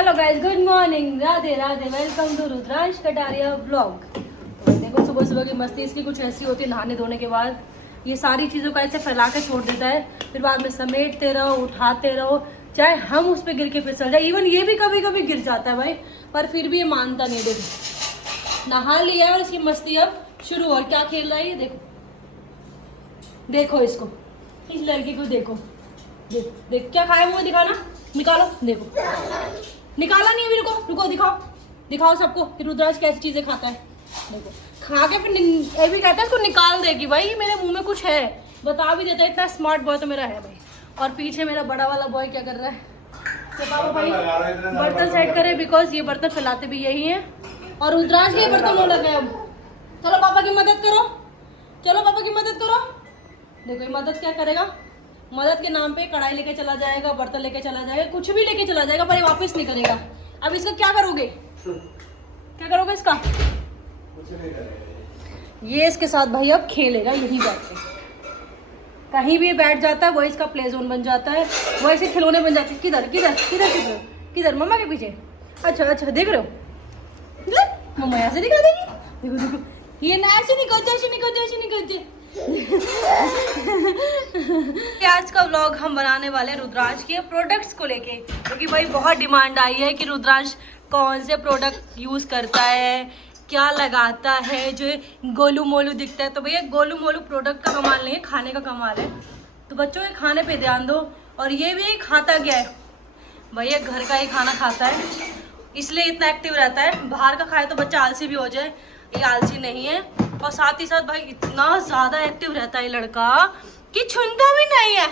Hello guys, good morning, Radhe Radhe, welcome to Rudransh Kataria blog. देखो सुबह सुबह की मस्ती इसकी कुछ ऐसी होती है। नहाने धोने के बाद ये सारी चीज़ों का ऐसे फैला के छोड़ देता है, फिर बाद में समेटते रहो, उठाते रहो, चाहे हम उस पर गिर के फिसल जाए। इवन ये भी कभी कभी गिर जाता है भाई, पर फिर भी ये मानता नहीं। देखो नहा लिया है और इसकी मस्ती अब शुरू। और क्या खेल रहा है ये, देखो देखो इसको, इस लड़की को देखो, देख देख क्या खाया मुँह दिखाना, निकालो, देखो निकाला नहीं है, रुको रुको, दिखाओ दिखाओ सबको कि रुद्रांश कैसी चीजें खाता है। देखो खा के फिर ये भी कहता है इसको निकाल देगी। भाई मेरे मुंह में कुछ है, बता भी देता है, इतना स्मार्ट बॉय तो मेरा है भाई। और पीछे मेरा बड़ा वाला बॉय क्या कर रहा है, तो पापा भाई बर्तन सेट करे, बिकॉज ये बर्तन फैलाते भी यही है। और रुद्रांश के बर्तन होने लगे अब। चलो पापा की मदद करो, चलो पापा की मदद करो। देखो ये मदद क्या करेगा, मदद के नाम पे कढ़ाई लेके चला जाएगा, बर्तन लेके चला जाएगा, कुछ भी लेके चला जाएगा, पर ये वापस नहीं करेगा। अब इसका क्या करोगे, क्या करोगे इसका? कुछ नहीं करेगा ये। इसके साथ भाई अब खेलेगा यही बैठ के, कहीं भी बैठ जाता है, वो इसका प्ले जोन बन जाता है, वो ऐसे खिलौने बन जाते हैं। किधर किधर किधर किधर किधर, मम्मा के पीछे। अच्छा अच्छा देख रहे हो, मम्मा यहाँ से दिखा देगी। देखो देखो ये ना ऐसे नहीं करते, ऐसे नहीं करते, ऐसे नहीं करते। आज का व्लॉग हम बनाने वाले रुद्रांश के प्रोडक्ट्स को लेके, क्योंकि भाई बहुत डिमांड आई है कि रुद्रांश कौन से प्रोडक्ट यूज करता है, क्या लगाता है जो गोलू मोलू दिखता है। तो भैया गोलू मोलू प्रोडक्ट का कमाल नहीं है, खाने का कमाल है। तो बच्चों के खाने पे ध्यान दो। और ये भी खाता क्या है भैया, घर का ही खाना खाता है, इसलिए इतना एक्टिव रहता है। बाहर का खाए तो बच्चा आलसी भी हो जाए, ये आलसी नहीं है। और साथ ही साथ भाई इतना ज़्यादा एक्टिव रहता है लड़का कि छूता भी नहीं है,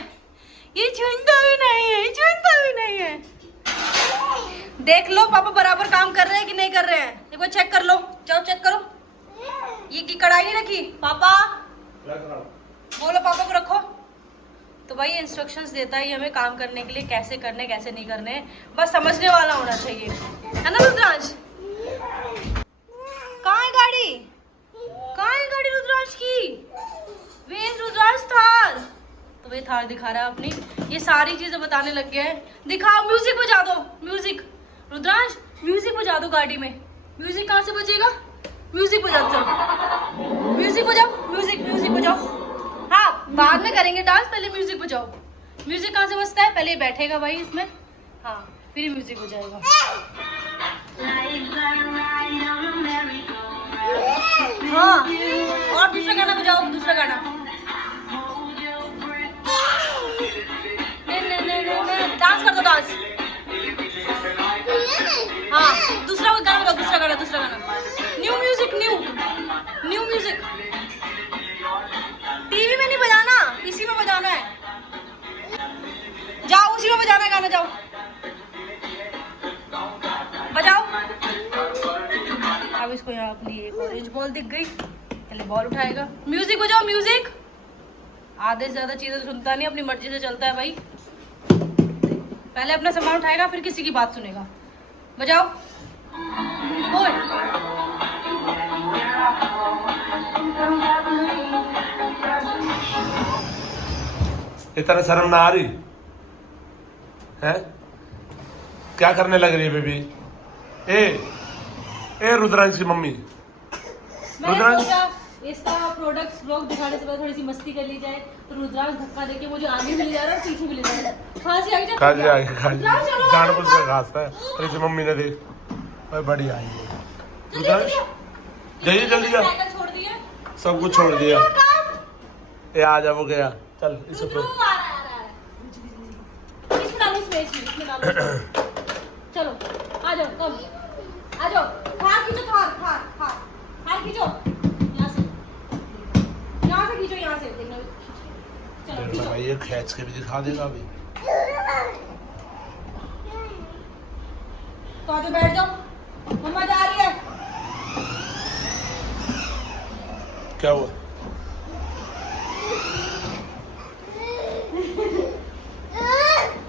ये छूता भी नहीं है, छूता भी नहीं है। देख लो पापा बराबर काम कर रहे हैं कि नहीं कर रहे हैं, एक बार चेक कर लो, जाओ चेक करो। ये की कढ़ाई नहीं रखी पापा, बोलो पापा को रखो। तो भाई इंस्ट्रक्शंस देता है हमें काम करने के लिए, कैसे करने कैसे नहीं करने, बस समझने वाला होना चाहिए, है ना रुद्रांश? कहाँ है गाड़ी, कहाँ है गाड़ी रुद्रांश की? वेज रुद्रांश थार, तो वही थार दिखा रहा है अपनी। ये सारी चीजें बताने लग गए हैं। दिखाओ, म्यूजिक बजा दो, म्यूजिक रुद्रांश, म्यूजिक बजा दो गाड़ी में। म्यूजिक कहाँ से बजेगा, म्यूजिक बजा दो, म्यूजिक बजाओ, म्यूजिक म्यूजिक बजाओ। हाँ बाद में करेंगे डांस, पहले म्यूजिक बजाओ। म्यूजिक कहाँ से बजता है, पहले बैठेगा भाई इसमें, हाँ फिर म्यूजिक बजाएगा। हाँ और दूसरा गाना बजाओ, दूसरा गाना। डांस कर दो, डांस। हाँ दूसरा गाना बजाओ, दूसरा गाना, दूसरा गाना। New music, new music. TV में नहीं बजाना, इसी में बजाना है। जाओ उसी में बजाना है गाना, जाओ बजाओ। अब इसको यहाँ अपनी एक ऑरेंज बॉल दिख गई, पहले बॉल उठाएगा। म्यूजिक बजाओ, म्यूजिक। आधे से ज्यादा चीजें सुनता नहीं, अपनी मर्जी से चलता है भाई। पहले अपना सामान उठाएगा, फिर किसी की बात सुनेगा। बजाओ बोल। इतना शर्म ना आ रही है? क्या करने लग रही है बेबी? ए रुद्रांश की मम्मी, रुद्रांश इसका प्रोडक्ट्स ब्लॉग दिखाने से पहले थोड़ी सी मस्ती कर ली जाए। तो रुद्रांश धक्का देके मुझे आगे भी ले जा रहा है और पीछे भी ले जा रहा है। खांसी आ गई, जानबूझ से खांसता है। और इसे मम्मी ने देख बड़ी आई है। रुद्रांश जाइए जल्दी जा, छोड़ दिया सब कुछ छोड़ दिया। ये आ जा, वो गया, चल इसे चलो आ जाओ, कम आ जाओ। थार खींचो, थार थार थार थार खींचो, यहाँ से खींचो, यहाँ से देखना। चलो खींचो भाई, ये खींच के भी दिखा देगा अभी। तो आके बैठ जाओ, मम्मा जा रही है। क्या हुआ?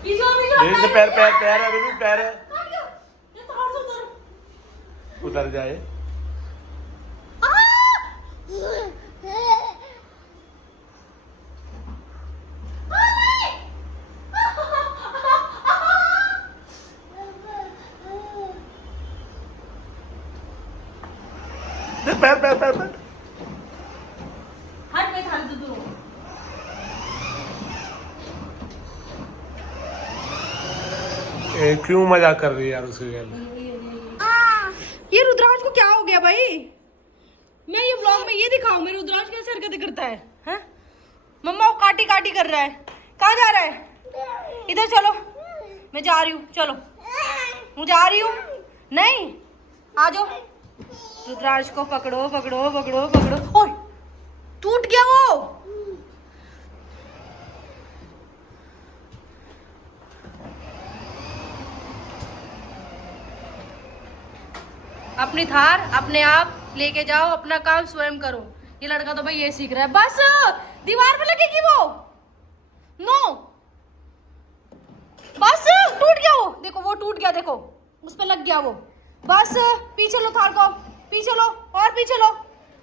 ये पैर पैर पैर है बेबी, पैर है, उतर जाए। पैर पैर पैर पैर हट मैं थाली दूध दूँ। क्यों मजाक कर रही है यार उसके गले? ये रुद्रांश को क्या हो गया भाई? मैं ये व्लॉग में ये दिखाऊं मेरे रुद्रांश कैसे हरकतें करता है? हैं? मम्मा वो काटी काटी कर रहा है। कहाँ जा रहा है? इधर चलो, मैं जा रही हूँ, चलो मैं जा रही हूँ। नहीं आ जाओ। रुद्रांश को पकड़ो पकड़ो पकड़ो पकड़ो। ओए टूट गया वो। अपनी थार अपने आप लेके जाओ, अपना काम स्वयं करो। ये लड़का तो भाई ये सीख रहा है। बस दीवार पे लगेगी वो। नो बस टूट गया वो, देखो वो टूट गया, देखो उस पे लग गया वो। बस पीछे लो थार को, पीछे लो और पीछे लो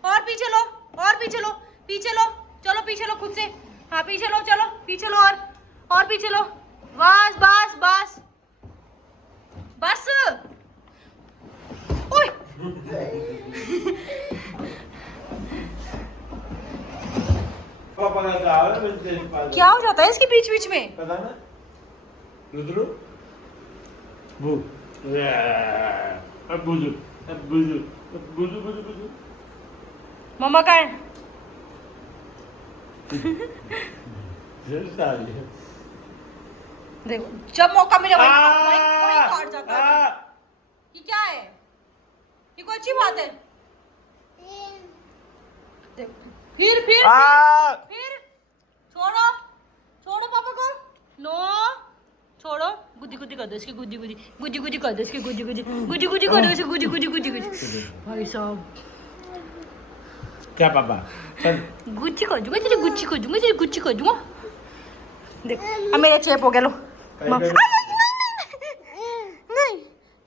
और पीछे लो और पीछे लो, पीछे लो, चलो पीछे लो खुद से। हाँ पीछे लो, चलो पीछे लो और पीछे लो। बस बस बस बस। ओए क्या हो जाता है इसके बीच बीच में? पता ना रुद्रु बू अब बुझू अब बुझू अब बुझू बुझू बुझू। मम्मा का है? देखो जब मौका मिले वही काट जाता है। ये क्या है? ये कोई अच्छी बात है? देखो फिर छोड़ो छोड़ो पापा को। नो छोड़ो। गुद्दी गुद्दी कर दो इसकी, गुद्दी गुद्दी गुद्दी गुद्दी कर दो इसकी, गुद्दी गुद्दी गुद्दी गुद्दी कर दो इसकी, गुद्दी गुद्दी गुद्दी गुद्दी। भाई साहब क्या पापा चल गुच्ची कर दूंगा तेरी, गुच्ची कर दूंगा तेरी, गुच्ची कर दूंगा। देख अब मेरा चेप हो गया। लो नहीं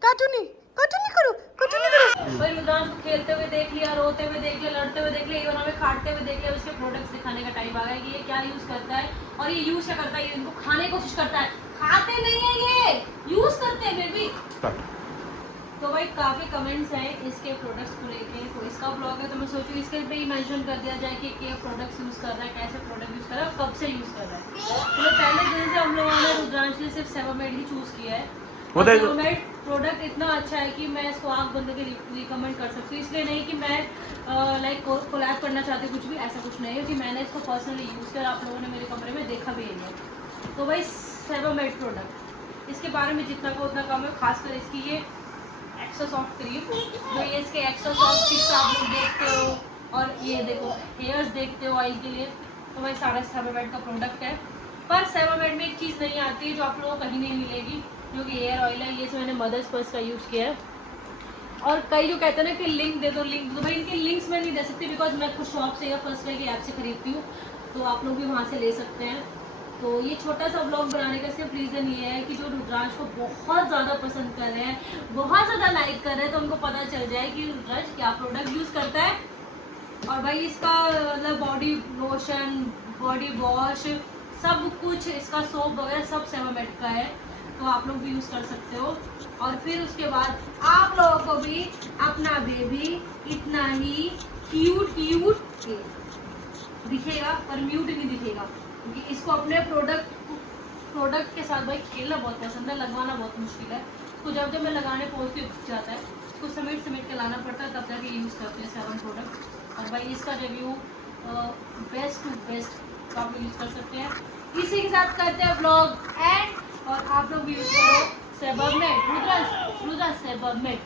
काटू नहीं करो, काटू नहीं करो। भाई रुद्रांश को खेलते हुए देख लिया, रोते हुए देख लिया, लड़ते हुए देख लिया, इवन हमें काटते हुए देख लिया। उसके प्रोडक्ट्स दिखाने का टाइम आ गया कि ये क्या यूज करता है और ये यूज क्या करता है। ये इनको खाने की कोशिश करता है, खाते नहीं है ये, यूज करते हैं बेबी। तो भाई काफ़ी कमेंट्स हैं इसके प्रोडक्ट्स को लेके, तो इसका ब्लॉग है तो मैं सोचूँ इसके पे ही मेंशन कर दिया जाए कि क्या प्रोडक्ट्स यूज़ कर रहा है, कैसे प्रोडक्ट यूज़ कर रहा है, कब से यूज़ कर रहा है। तो पहले दिन से हम लोगों ने रुद्रांश के लिए सिर्फ सेवामेड ही चूज़ किया है। सेवामेड प्रोडक्ट इतना अच्छा है कि मैं इसको आँख बंद के रिकमेंड कर सकती हूँ। इसलिए नहीं कि मैं लाइक कोलैब करना चाहती हूँ, कुछ भी ऐसा कुछ नहीं है, क्योंकि मैंने इसको पर्सनली यूज़ किया, आप लोगों ने मेरे कमरे में देखा भी है। तो भाई सेवामेड प्रोडक्ट इसके बारे में जितना को उतना कम है, खासकर इसकी ये एक्स्ट्रा सॉफ्ट क्रीम, जो ये इसके एक्स्ट्रा सॉफ्ट चिप्स आप लोग देखते हो, और ये देखो हेयर्स देखते हो ऑयल के लिए। तो भाई सारा सेवामेड का प्रोडक्ट है। पर सेवामेड में एक चीज़ नहीं आती है जो आप लोगों को कहीं नहीं मिलेगी, जो कि हेयर ऑयल है। ये से मैंने मदर्स पर्स का यूज़ किया है। और कई जो कहते हैं ना कि लिंक दे दो, लिंक तो भाई इनके लिंक्स मैं नहीं दे सकती, बिकॉज मैं खुद शॉप से या फर्स्ट क्राई की ऐप से खरीदती हूँ, तो आप लोग भी वहाँ से ले सकते हैं। तो ये छोटा सा ब्लॉग बनाने का सिर्फ रीज़न ये है कि जो रुद्रांश को बहुत ज़्यादा पसंद कर रहे हैं, बहुत ज़्यादा लाइक कर रहे हैं, तो उनको पता चल जाए कि रुद्रांश क्या प्रोडक्ट यूज़ करता है। और भाई इसका मतलब बॉडी लोशन, बॉडी वॉश, सब कुछ, इसका सोप वगैरह सब सेवामेड का है, तो आप लोग भी यूज़ कर सकते हो। और फिर उसके बाद आप लोगों को भी अपना बेबी इतना ही क्यूट दिखेगा, पर म्यूट नहीं दिखेगा, क्योंकि इसको अपने प्रोडक्ट के साथ भाई खेलना बहुत पसंद है, लगवाना बहुत मुश्किल है। इसको जब मैं लगाने पहुँचती जाता है, इसको समेट के लाना पड़ता है, तब जाके यूज़ करते हैं 7 प्रोडक्ट। और भाई इसका रिव्यू बेस्ट टू बेस्ट आप लोग यूज़ कर सकते हैं। इसी के साथ करते हैं ब्लॉग एंड, और आप लोग भी यूज़ करो सेवामेड, रुद्रांश सेवामेड।